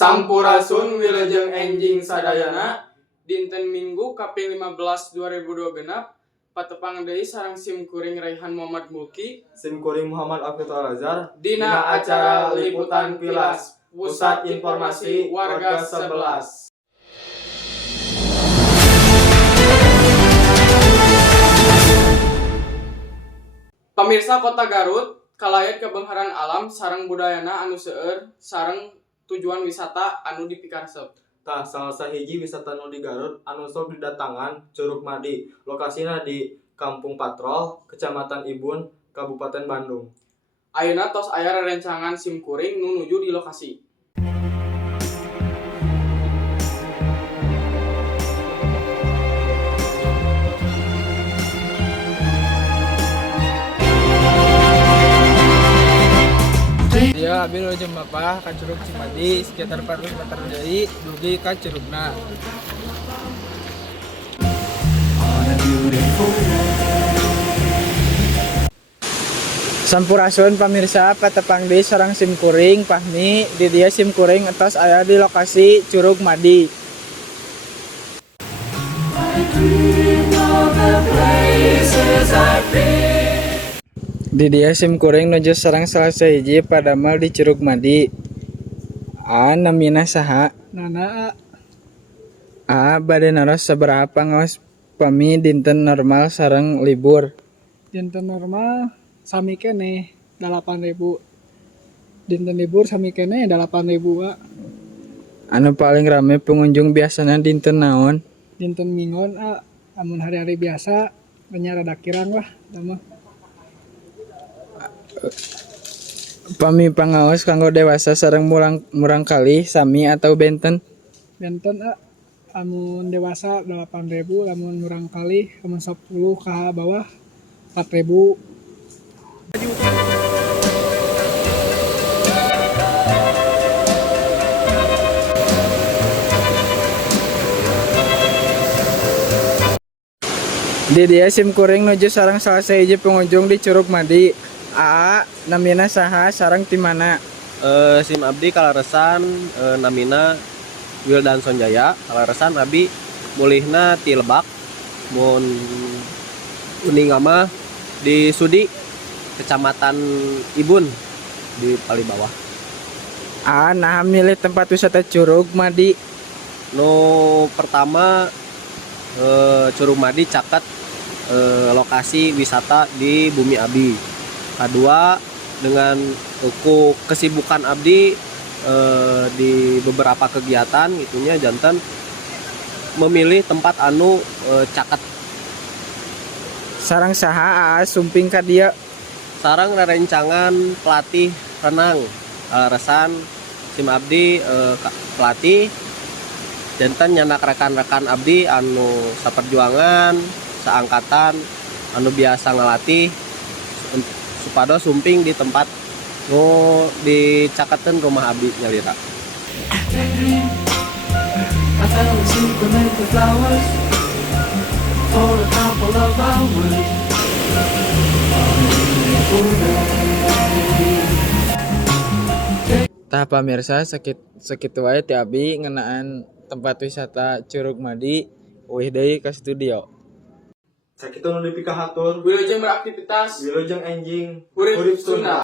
Sampurasun wilujeng enjing sadayana dinten Minggu kaping 15 2026 patepang deui sareng simkuring Raihan Muhammad Mulki simkuring Muhammad Afiful Al-Azhar dina acara liputan Pilas Pusat Informasi Warga 11. Pamirsa Kota Garut kalayat kebeungharan alam sareng budayana anu seueur sareng tujuan wisata anu dipikaresep. Tah salah sahiji wisata nu di Garut anu sok didatangan Curug Madi. Lokasina di Kampung Patrol, Kecamatan Ibun, Kabupaten Bandung. Ayeuna tos aya rerencangan simkuring nu nuju di lokasi. Dia abi jeung Bapak ka Curug Cimadi sekitar 400 meter deui dugi ka curugna. Sampurasun pamirsa patepang deui sareng simkuring Fahmi di dieu simkuring entos aya di lokasi Curug Madi. Di dia simkuring nuju sareng salah sahiji padamel di Curug Madi. Namina saha? Nana Bade naros sabaraha ngaos pami dinten normal sareng libur. dinten normal sami keneh 8.000. Dinten libur sami keneh 8.000. Anu paling rame pengunjung biasana dinten naon? Dinten Minggon amun hari-hari biasa nya rada kirang lah mah. Pami pangaos kanggo dewasa sareng murang kali sami atau benten? Benten amun dewasa 8.000, lamun murang kali amun 10 ka bawah 4.000. Di dia simkuring nuju sareng salah sahiji pengunjung di Curug Madi. Namina saha sareng ti mana? Sim abdi kalaresan namina Wildan Sonjaya. Kalaresan abdi mulihna ti Lebak mun uning mah di Sudi Kecamatan Ibun di paling bawah. Nah milih tempat wisata Curug Madi. Nu pertama Curug Madi caket lokasi wisata di Bumi Abdi. Kedua dengan kesibukan abdi di beberapa kegiatan itunya jantan memilih tempat anu caket. Sarang saha sumping ka dieu? Sarang rerencangan pelatih renang resan sim abdi pelatih jantan nyanak rekan-rekan abdi anu saperjuangan seangkatan anu biasa ngelatih supados sumping di tempat nu dicaketeun rumah abdi nyalira. Tah pamirsa sakitu wae ti abi ngeunaan tempat wisata Curug Madi. Euih deui ka studio. Sakitu nu dipikahatur Wilujeng beraktivitas wilujeng enjing urip Sunda.